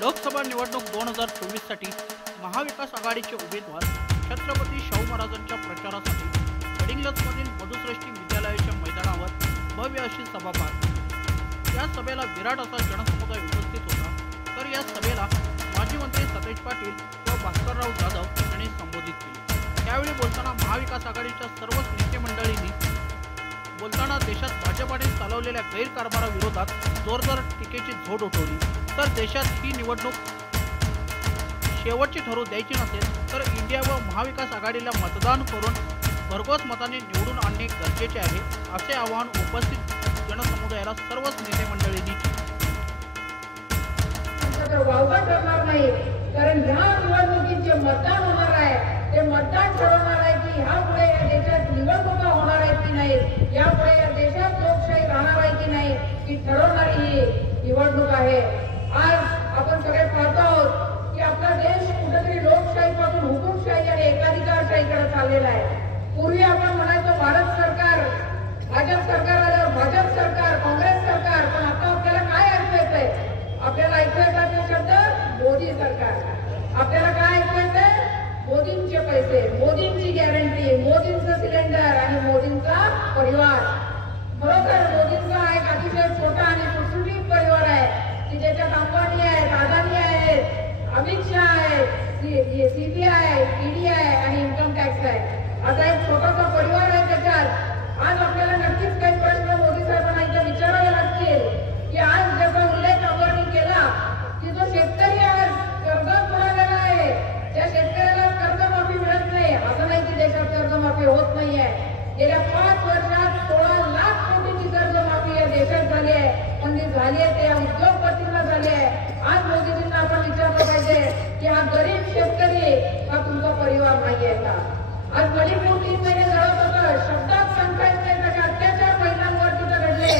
लोकसभा निवडणूक 2024 साठी महाविकास आघाडीचे उमेदवार छत्रपती शाहू महाराजांच्या प्रचारासाठी गडिंग्लजमधील मधुश्रेष्ठी विद्यालयाच्या मैदानावर भव्य अशी सभा पार। या सभेला विराट असा जनसमुदाय उपस्थित होता। तर या सभेला माजी मंत्री सतेज पाटील व भास्करराव जाधव यांनी संबोधित केले। त्यावेळी बोलताना महाविकास आघाडीच्या सर्वच नेते मंडळींनी बोलताना देशात भाजपाने चालवलेल्या गैरकारभाराविरोधात जोरदार टीकेची झोड उठवली। तर देशात ही निवडणूक शेवटची ठरू द्यायची नसेल तर इंडिया व महाविकास आघाडीला मतदान करून भरघोस मताने निवडून आणणे गरजेचे आहे, असे आवाहन उपस्थित जनसमुदायाला सर्वच नेते मंडळींनी करणार नाही। कारण ह्या निवडणुकीत जे मतदान होणार आहे ते मतदान ठरवणार आहे की ह्यापुढे या देशात निवडणुका होणार आहेत की नाही, यापुढे या देशात लोकशाही राहणार आहे की नाही, ही ठरवणारी ही निवडणूक आहे। आज आपण सगळे पाहतो आहोत की आपला देश कुठेतरी लोकशाहीपासून हुकुमशाही आणि एकाधिकारशाहीकडे चाललेला आहे। पूर्वी आपण म्हणायचो भारत सरकार, भाजप सरकार आल्यावर भाजप सरकार, काँग्रेस सरकार, पण आता आपल्याला काय ऐकू येतंय? आपल्याला ऐकू येतात शब्द मोदी सरकार। आपल्याला काय ऐकू येतंय? मोदींचे पैसे, मोदींची गॅरंटी, मोदींचं सिलेंडर आणि मोदींचा परिवार। बरोबर, मोदींचा एक अतिशय छोटा आणि सुटसुटीत परिवार आहे की ज्याच्यात अंबानी आहेत, अदानी आहेत, अमित शहा आहेत, सीबीआय, ईडी आहे आणि इन्कम टॅक्स आहे। असा एक छोटासा परिवार आहे त्याच्यात। आज आपल्याला नक्कीच काही प्रश्न मोदी साहेबांना इथे विचारावे लागतील की आज ज्याचा उल्लेख आपण केला की जो शेतकरी आज कर्ज बुडवलेला आहे, त्या शेतकऱ्याला कर्जमाफी मिळत नाही। असं नाही की देशात कर्जमाफी होत नाहीये। गेल्या 5 वर्षात 16 लाख कोटीची कर्जमाफी या देशात झाली आहे, पण ती झाली आहे ते या उद्योगपतींना झाली आहे। आज मोदीजींना आपण विचारलं पाहिजे की हा गरीब शेतकरी हा तुमचा परिवार नाहीये का? आज मणिपूर 3 महिने जळत होतं, शब्दात सांगता येत नाही त्याचे अत्याचार महिलांवर तिथं घडले।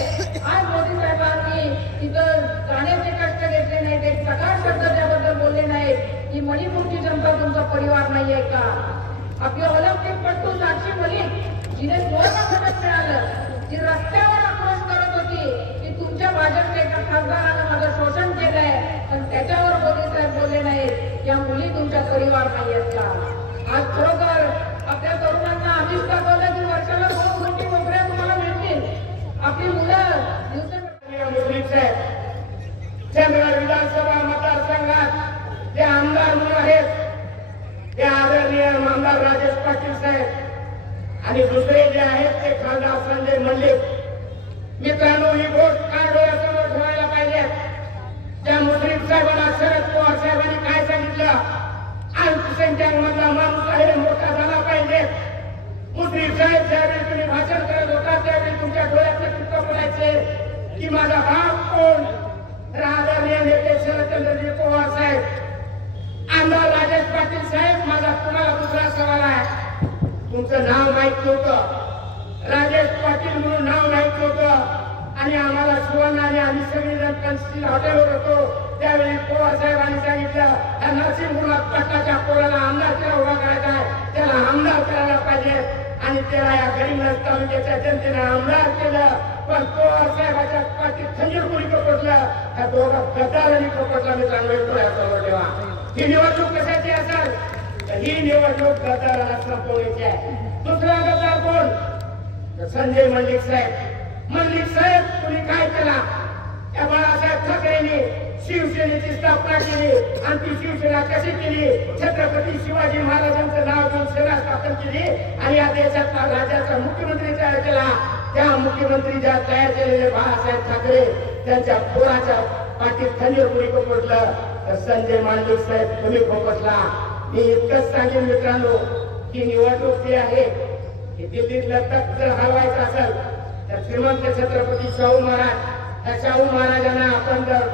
आज मोदी साहेबांनी तिथं जाण्याचे कष्ट घेतले नाहीत, एक सकाळ शब्द त्याबद्दल बोलले नाहीत की मणिपूरची जनता तुमचा परिवार नाहीये का? आपले ऑलिम्पिकपटू साक्षी मलिक जिने सुवर्ण पदक मिळालं, जी रस्त्यावर आक्रोश करत होती की तुमच्या भाजपच्या एका खासदारानं माझं शोषण केलंय, पण त्याच्यावर मोदी साहेब बोलले नाहीत या मुली तुमच्या परिवार नाहीयेत का? आज खरोखर आपल्या तरुणांना आमिष दाखवलं की वर्षाला 2 कोटी नोकऱ्या तुम्हाला मिळतील। आपली मुलं मुस्लिम साहेब चंद्रगड विधानसभा मतदारसंघात जे आमदार म्हणून आहेत ते आदरणीय आमदार राजेश पाटील साहेब आणि दुसरे जे आहेत ते खासदार संजय मल्लिक। मित्रांनो, ही गोष्ट काय डोळ्यासमोर ठेवायला पाहिजे। त्या मुस्लिम साहेबांना शरद पवार साहेबांनी काय सांगितलं? अल्पसंख्याक मधला माणूस आहे, मोठा झाला पाहिजे। मुस्लिम साहेब ज्यावेळी तुम्ही भाषण करत होता त्यावेळी तुमच्या डोळ्याचे तुटक पडायचे की माझा बाप कोण? आदरणीय नेते शरदचंद्रजी पवार साहेब, आमदार राजेश पाटील साहेब, माझा तुम्हाला दुसरा सवाल आहे। तुमचं नाव माहित नव्हतं, राजेश पाटील म्हणून नाव माहित नव्हतं आणि आम्हाला सुवर्ण आणि आम्ही सगळेजण कन्स्टिल हॉटेलवर होतो त्यावेळी पवार साहेबांनी सांगितलं त्या नरसिंहपुरात पट्टाच्या पोराला आमदार केला उभा करायचा आहे, त्याला आमदार करायला पाहिजे आणि त्याला या गडिंग्लज तालुक्याच्या जनतेने आमदार केलं। पण पवार साहेबाच्या पाठीत खंजीर कोणी कपटलं, त्या दोघा गद्दारांनी कपटला। मित्रांनो, डोळ्यासमोर ठेवा। ही निवडणूक कशाची असेल तर ही निवडणूक गद्दाराला संपवण्याची आहे। दुसरा गद्दार कोण? संजय मल्लिक साहेब। मल्लिक साहेब, तुम्ही काय केला? त्या बाळासाहेब ठाकरेंनी शिवसेनेची स्थापना केली आणि ती शिवसेना कशी केली? छत्रपती शिवाजी महाराजांचं नाव घेऊन सेना स्थापन केली आणि या देशाचा राज्याचा मुख्यमंत्री तयार केला। त्या मुख्यमंत्री ज्या तयार केलेले बाळासाहेब ठाकरे त्यांच्या पोराच्या पाठीत खंजीर कोणी खोपटलं तर संजय मल्लिक साहेब तुम्ही खोपटला। मी इतकंच सांगेन मित्रांनो, ही निवडणूक जी आहे ही दिल्लीतलं तख्त जर हलवायचं असेल तर श्रीमंत छत्रपती शाहू महाराज, त्या शाहू महाराजांना आपण जर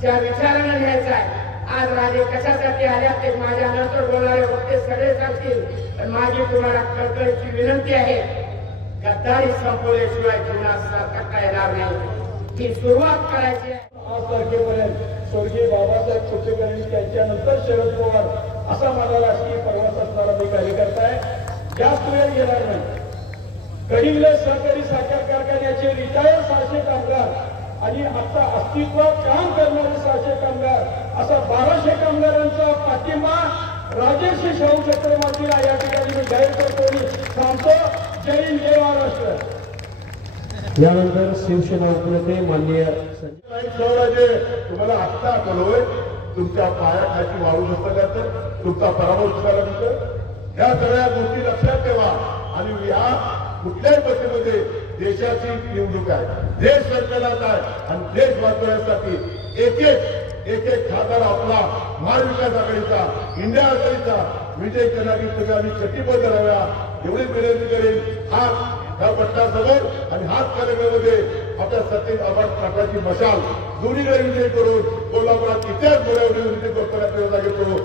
ज्या विचारानं घ्यायचं आहे। आज राजे कशासाठी आल्या ते माझ्या नंतर बोलणारे वक्ते सगळे सांगतील, पण माझी तुम्हाला कळकळीची विनंती आहे, गद्दारी संपवल्याशिवाय जीवनात सार्थकता येणार नाही। ही सुरुवात करायची आहे। 8 तारखेपर्यंत स्वर्गीय बाबासाहेब कुलकर्णी त्यांच्यानंतर शरद पवार असा माझा राजकीय प्रवास असणारा मी कार्यकर्ता आहे। जास्त वेळ घेणार नाही। गडिंग्लज सहकारी साखर कारखान्याचे रिटायर 600 कामगार आणि आता अस्तित्वात काम करणारे 600 कामगार असा 1200 कामगारांचा पाठिंबा राजर्षी शाहू छत्रपतीला या ठिकाणी मी जाहीर करतो आणि सांगतो. जय हिंद, जय महाराष्ट्र. यानंतर शिवसेना उपनेते माननीय संजय तुम्हाला आत्ता बोलवय तुमच्या पायाखाली वाळू नसल्यानंतर तुमचा पराभव झाल्यानंतर या सगळ्या गोष्टी लक्षात ठेवा. आणि या कुठल्याही परिस्थितीमध्ये देशाची निवडणूक आहे, देश संकटात आहे आणि देश वाचवण्यासाठी एक एक खासदार आपला महाविकास आघाडीचा, इंडिया आघाडीचा विजय करण्याची तुम्ही आम्ही कटिबद्ध राहाव्या एवढी विनंती करेल. ह्या पट्टासमोर आणि हात कार्यक्रमामध्ये आपल्या सत्तेत आभार टाकायची मशाल दोन्हीकडे विजय करून कोल्हापुरात इतिहास बोलावून विजय करण्याचा घेतो.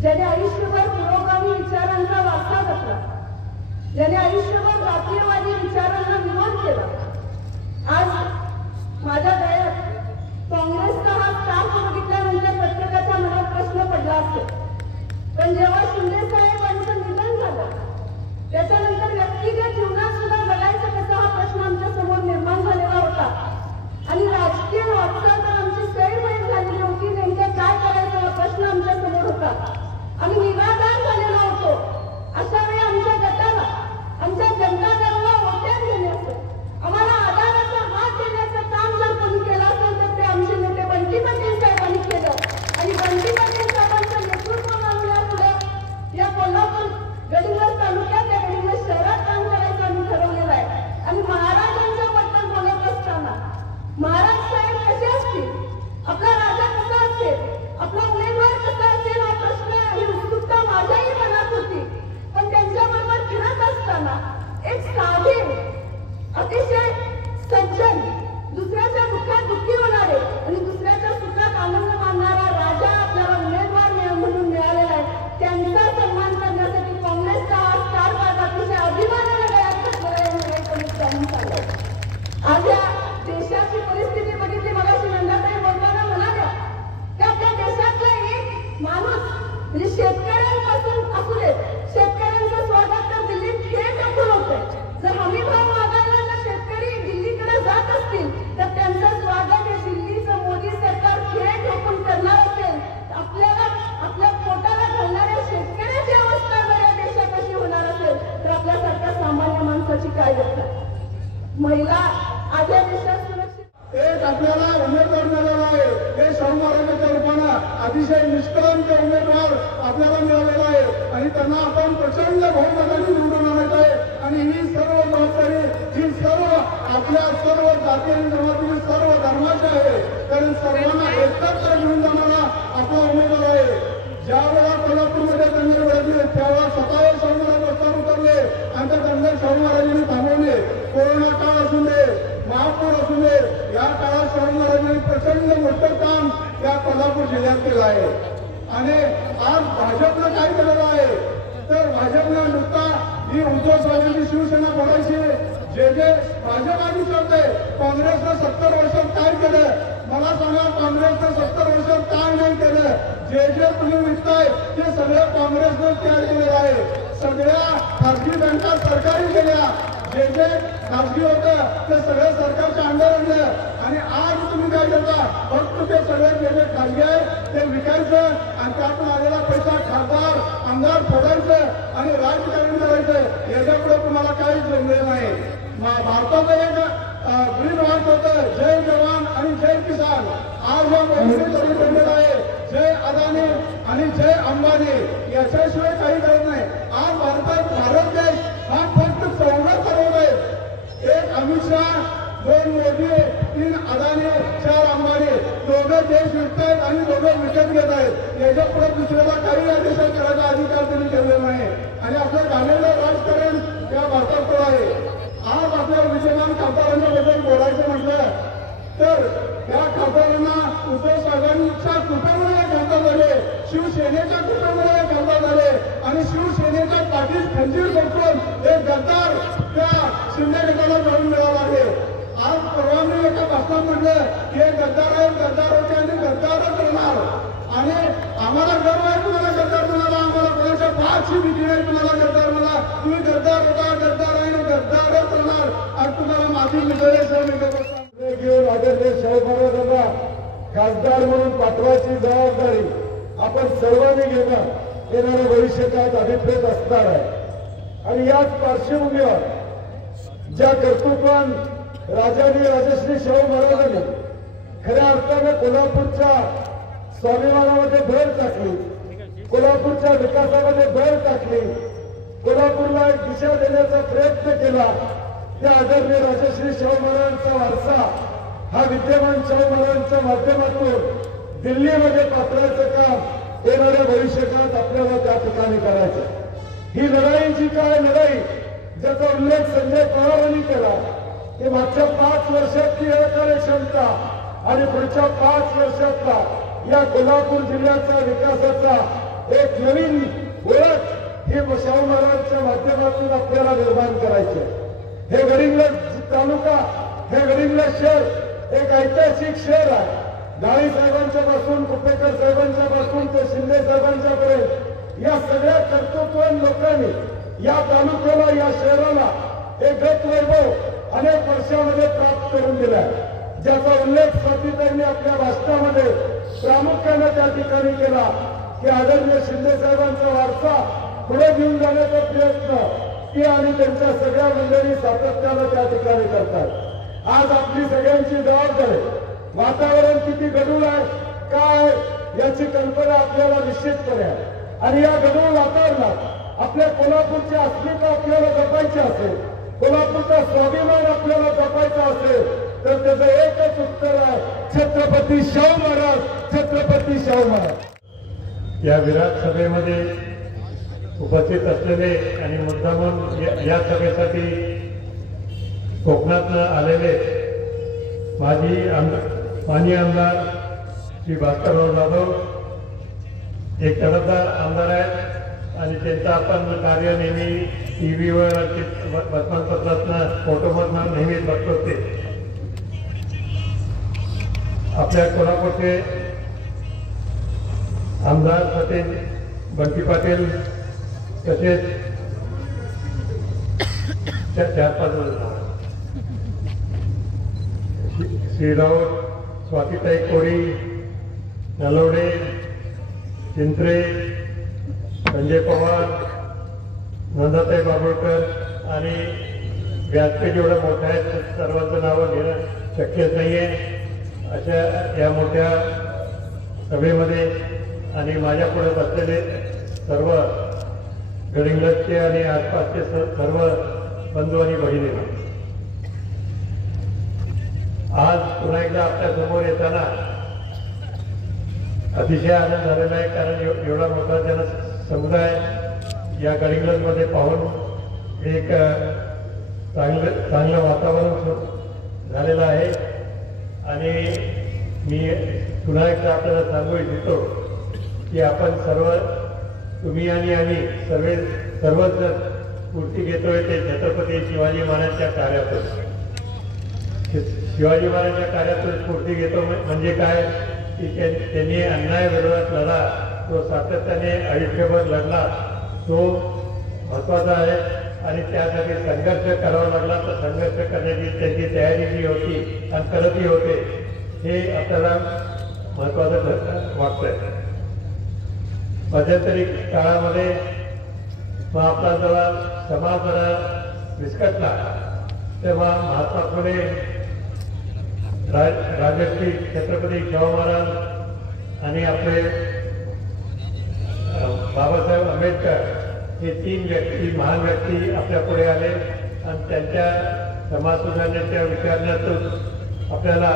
ज्याने आयुष्यभर पुरोगामी विचारांचा वारसा जपला, ज्याने आयुष्यभर जातीयवादी विचारांना विरोध केला, आज माझ्या दयात काँग्रेसचा हा स्टार्ट बघितल्यानंतर प्रत्येकाच्या मनात प्रश्न पडला असेल. पण जेव्हा शिंदे साहेबांचं निधन झालं त्याच्यानंतर व्यक्तिगत जीवनात सुद्धा जगायचं कसं हा प्रश्न आमच्या समोर निर्माण झालेला होता. आणि राजकीय वाटचाल तर आमची सैरमैर झालेली होती. नेमकं काय करायचं हा प्रश्न आमच्या समोर होता. आम्ही निराधार झालेलो होतो. अशा वेळी आमच्या गटाला, आमच्या जनता दलाला वोट्यात घेण्याचं, आम्हाला आधाराचा हात देण्याचं काम जर कोणी केलं असेल तर ते आमचे नेते बंटी पाटील साहेबांनी केलं. आणि बंटी पाटील साहेबांचं नेतृत्व मानण्यापुढे या कोल्हापूर गडिंग्लज तालुक्यात, या गडिंग्लज शहरात काम करायचं आम्ही ठरवलेलं आहे. आणि महाराजांच्या बद्दल बोलत असताना महाराज साहेब कसे असतील, आपला राजा कसा असेल, आपला उमेदवार कसा असेल हा प्रश्न, ही उत्सुकता माझ्याही मनात होती. पण त्यांच्याबरोबर फिरत असताना एक साधे, अतिशय सज्जन, दुसऱ्याच्या दुःखात दुःखी होणारे आणि दुसऱ्याच्या सुखात आनंद मानणारा राजा आपल्याला उमेदवार म्हणून मिळालेला आहे. त्यांचा सन्मान करण्यासाठी काँग्रेसचा हा स्टार कार्ड अतिशय अभिमानाने तयार चाललाय. आज या देशाची परिस्थिती बघितली, मगाशी नंदाताई बोलताना म्हणाल्या की आपल्या देशातला एक माणूस म्हणजे शेतकऱ्यांपासून असू दे, शेतकऱ्यांचं स्वागत तर दिल्लीत थेट आपण होतंय. जर हमी भाव मागायला जर शेतकरी दिल्लीकडे जात असतील तर त्यांचं स्वागत हे दिल्लीचं मोदी सरकार थेट ओपन करणार असेल, आपल्याला आपल्या पोटाला घालणाऱ्या शेतकऱ्याची अवस्था जर या देशात अशी होणार असेल तर आपल्यासारख्या सामान्य माणसाची काय व्यथा. महिला आज या देशात सुरक्षित एक आपल्याला उमेदवार मिळालेला आहे. हे शाहू महाराजांच्या रूपानं अतिशय निष्कलंक उमेदवार आपल्याला मिळालेला आहे आणि त्यांना आपण प्रचंड बहुमताने निवडून आणायचं आहे. आणि ही सर्व जबाबदारी ही सर्व आपल्या सर्व जाती आणि जमातीतील सर्व धर्माची आहे. कारण सर्वांना एकत्र घेऊन जाणारा आपला उमेदवार आहे. ज्या वेळा कोल्हापूरमध्ये दंगल घडले त्यावेळेला स्वतः शाहू महाराज रस्त्यावर उतरले आणि त्या दंगल शाहू महाराजांनी थांबवले. कोरोना काळ असू दे, महापूर असू दे, या काळात शाहू महाराजांनी प्रचंड मोठं काम या कोल्हापूर जिल्ह्यात केलं आहे. आणि आज भाजपनं काय केलेलं आहे तर भाजपनं नुसता ही उद्धव साहेबांची शिवसेना बोलायची, जे भाजप आधी चालते. काँग्रेसनं 70 वर्षात काय केलं मला सांगा. काँग्रेसनं 70 वर्षात काय नाही केलं. जे तुम्ही विकताय ते सगळं काँग्रेसनं तयार केलेलं आहे. सगळ्या खासगी बँका सरकारी केल्या, जे खासगी होतं ते सगळं सरकारच्या अंडर आणलं. आणि आज तुम्ही काय करता फक्त ते सगळे जे खासगी आहे ते विकायचं आणि त्यातून आलेला पैसा खासदार आमदार फोडायचं आणि राजकारण करायचं. याच्यापुढे तुम्हाला काहीच जमलेलं नाही. भारताचं एक ब्रीद वाक्य होतं, जय जवान आणि जय किसान. आज या मोदीने बनलेला आहे जय अदानी आणि जय अंबानी. याच्याशिवाय काही करत नाही. आज भारत देश हा फक्त 14 करोड आहे. एक अमित शाह, 2 मोदी, 3 अदानी, 4 अंबानी. दोघं देश विकतायत आणि दोघं विकत घेत आहेत. याच्या पुढे दुसऱ्याला काही या देशात करायचा अधिकार त्यांनी ठेवलेला नाही. आणि आपलं झालेलं राजकारण या भारतात आहे. आज आपल्याला विद्यमान खासदारांच्या बद्दल बोलायचं म्हटलं तर या खासदारांना उद्धव साहेबांच्या कृपेमुळे खासदार झाले, शिवसेनेच्या कृपेमुळे खासदार झाले आणि शिवसेनेच्या पाठीत खंजीर बसवून हे गद्दार त्या शिंदे गटाला जाऊन मिळाला आहे. आज परवा मी एका भाषणात म्हटलं की हे गद्दार आहे, गद्दार होते आणि गद्दारच राहणार. आणि आम्हाला गर्व आहे तुम्हाला गद्दार म्हणाला, आम्हाला कोणाच्या पाचची भीती नाही तुम्हाला गद्दार म्हणा. तुम्ही गद्दार होता, गद्दार आहे, गद्दारच राहणार आणि तुम्हाला माफी मिळेल. दत्तक घेऊन आदरणीय शाहू महाराजांना खासदार म्हणून पाठवायची जबाबदारी आपण सर्वांनी घेणं येणाऱ्या भविष्यकाळात अभिप्रेत असणार आहे. आणि याच पार्श्वभूमीवर ज्या कर्तृत्वान राजाने राजश्री शाहू महाराजांनी खऱ्या अर्थानं कोल्हापूरच्या स्वाभिमानामध्ये भर टाकली, कोल्हापूरच्या विकासामध्ये भर टाकली, कोल्हापूरला एक दिशा देण्याचा प्रयत्न केला, त्या आदरणीय राजश्री शाहू महाराजांचा वारसा हा विद्यमान शाहू महाराजांच्या माध्यमातून दिल्लीमध्ये पाठवायचं काम येणाऱ्या भविष्यकाळात आपल्याला त्या ठिकाणी करायचं. ही लढाई जी काय लढाई ज्याचा उल्लेख संजय पवारांनी केला की मागच्या 5 वर्षातली कार्यक्षमता आणि पुढच्या 5 वर्षातला या कोल्हापूर जिल्ह्याच्या विकासाचा एक नवीन ओळख हे शाहू महाराजांच्या माध्यमातून आपल्याला निर्माण करायचे. हे गडिंग्लज तालुका, हे गडिंग्लज शहर एक ऐतिहासिक शहर आहे. गावी साहेबांच्या पासून, कुपेकर साहेबांच्या पासून ते शिंदे साहेबांच्या पर्यंत या सगळ्या कर्तृत्ववान लोकांनी या तालुक्याला, या शहराला एक गत वैभव अनेक वर्षामध्ये प्राप्त करून दिला, ज्याचा उल्लेख स्वातीताईंनी आपल्या भाषणामध्ये प्रामुख्याने त्या ठिकाणी केला की आदरणीय शिंदे साहेबांचा वारसा पुढे घेऊन जाण्याचा प्रयत्न ती आणि त्यांच्या सगळ्या मंडळी सातत्यानं त्या ठिकाणी करतात. आज आपली सगळ्यांची जबाबदारी, वातावरण किती गढूळ आहे काय याची कल्पना आपल्याला निश्चितपणे आहे. आणि या गढूळ वातावरणात आपल्या कोल्हापूरची अस्मिता आपल्याला जपायची असेल, कोल्हापूरचा स्वाभिमान आपल्याला जपायचा असेल तर त्याचं एकच उत्तर आहे, छत्रपती शाहू महाराज, छत्रपती शाहू महाराज. या विराट सभेमध्ये उपस्थित असलेले आणि मुद्दामून या सभेसाठी कोकणातनं आलेले माजी आमदार श्री भास्करराव जाधव एक तडफदार आमदार आहेत आणि त्यांचं आपण कार्य नेहमी टीव्हीवर वर्तमानपत्रातनं फोटोमधनं नेहमी बघतो. ते आपल्या कोल्हापूरचे आमदार सतेज बंटी पाटील तसेच 4-5 श्रीराव, स्वातीताई कोरी, नलवडे, चिंत्रे, संजय पवार, नंदाताई बाबुळकर आणि व्यासपीठ जेवढं मोठं आहे सर्वांचं नावं घेणं शक्यच नाहीये. अशा या मोठ्या सभेमध्ये आणि माझ्या पुढे बसलेले सर्व गडिंग्लजचे आणि आसपासचे सर्व बंधू आणि भगिनी, आज पुन्हा एकदा आपल्या समोर येताना अतिशय आनंद झालेला आहे. कारण एवढा मोठा जनसमुदाय या गडिंग्लजमध्ये पाहून एक चांगलं वातावरण झालेलं आहे. आणि मी पुन्हा एकदा आपल्याला सांगू इच्छितो की आपण सर्व, तुम्ही आणि आम्ही सर्वच जर स्फूर्ती घेतोय ते छत्रपती शिवाजी महाराजांच्या कार्यातून. शिवाजी महाराजांच्या कार्यातून स्फूर्ती घेतो म्हणजे काय की त्यांनी अन्यायाविरोधात लढा, तो सातत्याने आयुष्यभर लढला, तो महत्वाचा आहे. आणि त्यासाठी संघर्ष करावा लागला तर संघर्ष करण्याची त्यांची तयारी जी होती आणि करतही होते हे आपल्याला महत्वाचं वाटतंय. मध्यंतरी काळामध्ये आपला जेव्हा समाज जरा विस्कटला तेव्हा महात्मा फुले, राजश्री छत्रपती शाहू महाराज आणि आपले बाबासाहेब आंबेडकर हे 3 व्यक्ती, महान व्यक्ती आपल्या पुढे आले आणि त्यांच्या समाज सुधारण्याच्या विचारण्यातून आपल्याला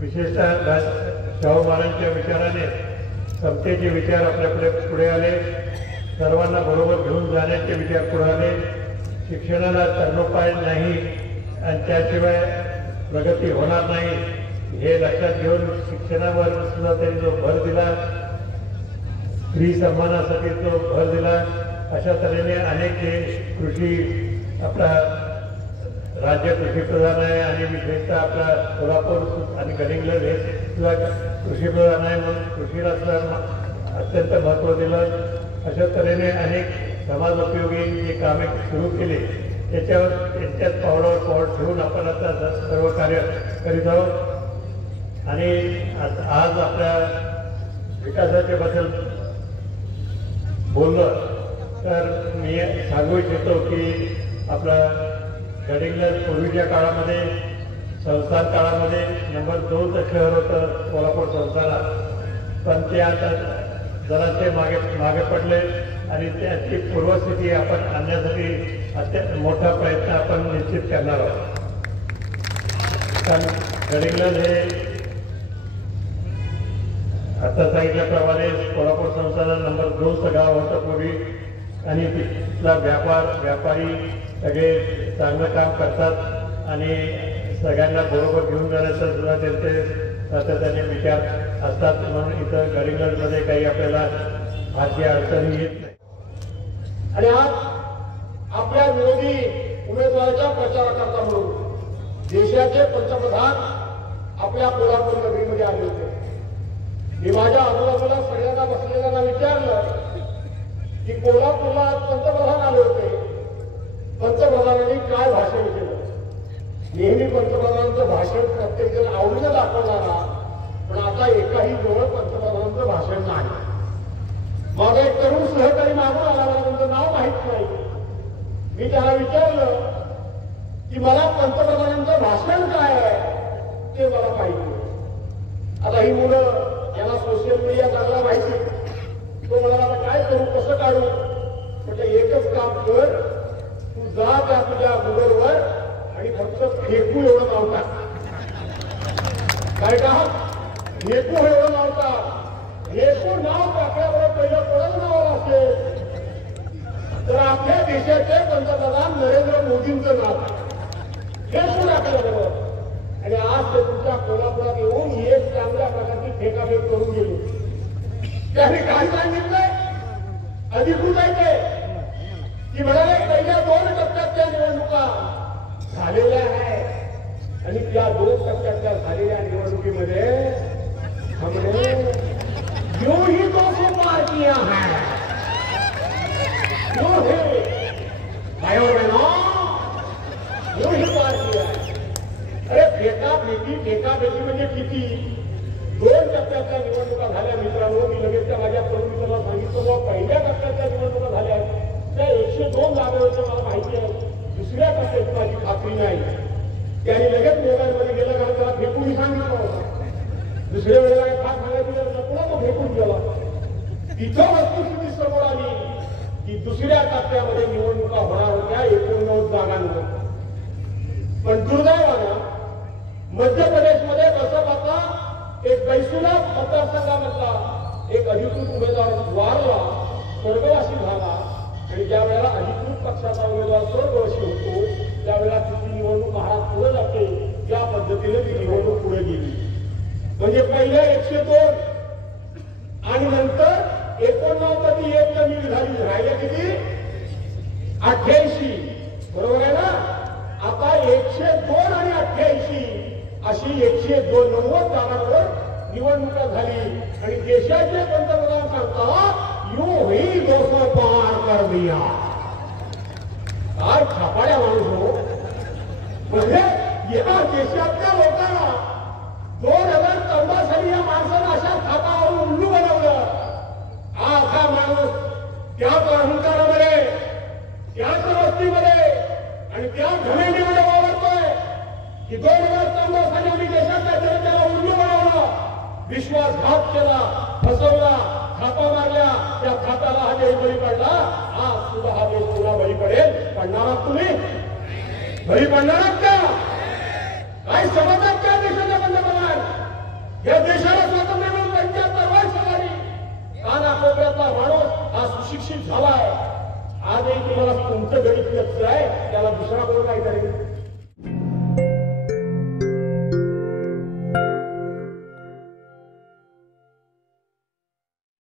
विशेषतः शाहू महाराजांच्या विचाराने समतेचे विचार आपल्याकडे पुढे आले, सर्वांना बरोबर घेऊन जाण्याचे विचार पुढे आले. शिक्षणाला तरणोपाय नाही आणि त्याशिवाय प्रगती होणार नाही हे लक्षात घेऊन शिक्षणावर सुद्धा त्यांनी जो भर दिला, स्त्री सन्मानासाठी जो भर दिला. अशा तऱ्हेने अनेक कृषी, आपला राज्य कृषीप्रधान आहे आणि विशेषतः आपला कोल्हापूर आणि गडिंग्लज हे सुद्धा कृषीप्रधान आहे म्हणून कृषीला सुद्धा अत्यंत महत्त्व दिलं. अशा तऱ्हेने अनेक समाजोपयोगी जे कामे सुरू केली त्याच्यावर त्यांच्याच पावलावर पाऊल ठेवून आपण आता सर्व कार्य करीत आहोत. आणि आज आपल्या विकासाच्या बद्दल बोललं तर मी सांगू इच्छितो की आपला गडिंग्लज पूर्वीच्या काळामध्ये संस्थान काळामध्ये नंबर 2चं शहर होतं कोल्हापूर संस्थानात, पण ते आता जरा ते मागे पडले आणि त्याची पूर्वस्थिती आपण आणण्यासाठी अत्यंत मोठा प्रयत्न आपण निश्चित करणार आहोत. कारण गडिंग्लज हे आता सांगितल्याप्रमाणे कोल्हापूर संस्थानात नंबर 2चं गाव होतं पूर्वी आणि तिथला व्यापारी सगळे चांगलं काम करतात आणि सगळ्यांना बरोबर घेऊन जाण्याचा सुद्धा त्यांचे सातत्याने विचार असतात. म्हणून इथं गडिंग्लजमध्ये काही आपल्याला फारशी अडचणी येत नाही. आणि आज आपल्या विरोधी उमेदवाराच्या प्रचाराकरता म्हणून देशाचे पंतप्रधान आपल्या कोल्हापूर नगरीमध्ये आले होते. मी माझ्या आजूबाजूला सगळ्यांना बसलेल्यांना विचारलं की कोल्हापूरला आज पंतप्रधान आले होते, पंतप्रधानांनी काय भाषण केलं. नेहमी पंतप्रधानांचं भाषण प्रत्येक जण आवडीनं दाखवणारा, पण आता एकाही जवळ पंतप्रधानांचं भाषण नाही. माझा एक तरुण सहकारी मागून आला, मला त्यांचं नाव माहित नाही. मी त्याला विचारलं की मला पंतप्रधानांचं भाषण काय आहे ते मला पाहिजे. आता ही मुलं यांना सोशल मीडिया चांगला माहिती, तो म्हणाला आता काय करू, कसं काढू. म्हणजे एकच काम कर, तू जा त्या तुझ्या गुगलवर आणि फक्त फेकू एवढं नाव टाक. काय का फेकू एवढं नाव टाक. फेकू नाव टाकल्याबरोबर पहिलं कोणाचं नाव आलं असेल तर आपल्या देशाचे पंतप्रधान नरेंद्र मोदींचं नाव फेकू टाकल्याबरोबर. आणि आज ते तुमच्या कोल्हापुरात येऊन एक चांगल्या प्रकारची फेकाफेक करून गेली. त्याने काय सांगितलंय अधिकृत आहे ते की म्हणाले पहिल्या 2 टप्प्यातल्या निवडणुका झालेल्या आहेत आणि त्या 2 टप्प्यातल्या झालेल्या निवडणुकीमध्ये हमने यूं ही 200 पार किया है. यूं ही भाइयों बहनों यूं ही पार किया है. अरे फेकाफेकी म्हणजे किती. 2 टप्प्याच्या निवडणुका झाल्या मित्रांनो. मी लगेच त्या माझ्या तरुण मित्राला सांगितलं बाबा पहिल्या टप्प्याच्या निवडणुका झाल्या त्या 102 जागेवरच्या मला माहिती आहे. दुसऱ्या टप्प्याची माझी खात्री नाही. त्याने लगेच मोबाईलमध्ये गेलं कारण त्याला फेकून सांगितलं होतं. दुसऱ्या वेळेला काय सांगायचं पुन्हा तो फेकून गेला. तिथं वस्तुस्थिती समोर आली की दुसऱ्या टप्प्यामध्ये निवडणुका होणार होत्या 89 जागांवर. पण दुर्दैवानं मध्य प्रदेशमध्ये बसपाचा एक बैसुला मतदारसंघामधला एक अधिकृत उमेदवार वारला, स्वर्गवासी झाला. आणि ज्या वेळेला अधिकृत पक्षाचा उमेदवार स्वर्गवासी होतो त्यावेळेला तिची निवडणूक महाराज पुढे जाते. या पद्धतीने ती निवडणूक पुढे गेली. म्हणजे पहिल्या 102 आणि नंतर 89 मध्ये एक कमी झाली. राहिल्या किती 88. बरोबर आहे ना. आता 102 आणि 88 अशी 190 जागांवर निवडणुका झाली आणि देशाचे पंतप्रधान सांगतात यूं ही 200 पार कर दिया. काय छापाड्या माणूस हो. म्हणजे या देशातल्या लोकांना 2014 साली या माणसानं अशा थापावरून उल्लू बनवलं. आज हा माणूस त्याच अहंकारामध्ये त्याच वस्तीमध्ये आणि त्याच घमेंडीमध्ये वावरतोय की 2014 साली आम्ही देशातल्या जनतेला उल्लू बनवलं, विश्वासघात केला, फसवला, थापा मारल्या. त्या थापाला हा देश बळी पडला. आज सुद्धा हा देश पुन्हा बळी पडेल. पडणार आहात तुम्ही? बळी पडणार आहात का? काय समजतात का देशाच्या पंतप्रधान? या देशाला स्वातंत्र्य मिळून 75 वर्ष झाली. कानाकोपऱ्यातला माणूस हा सुशिक्षित झालाय. आजही तुम्हाला तुमचं गणित लक्ष आहे, त्याला दुसरा कोण काय करेल.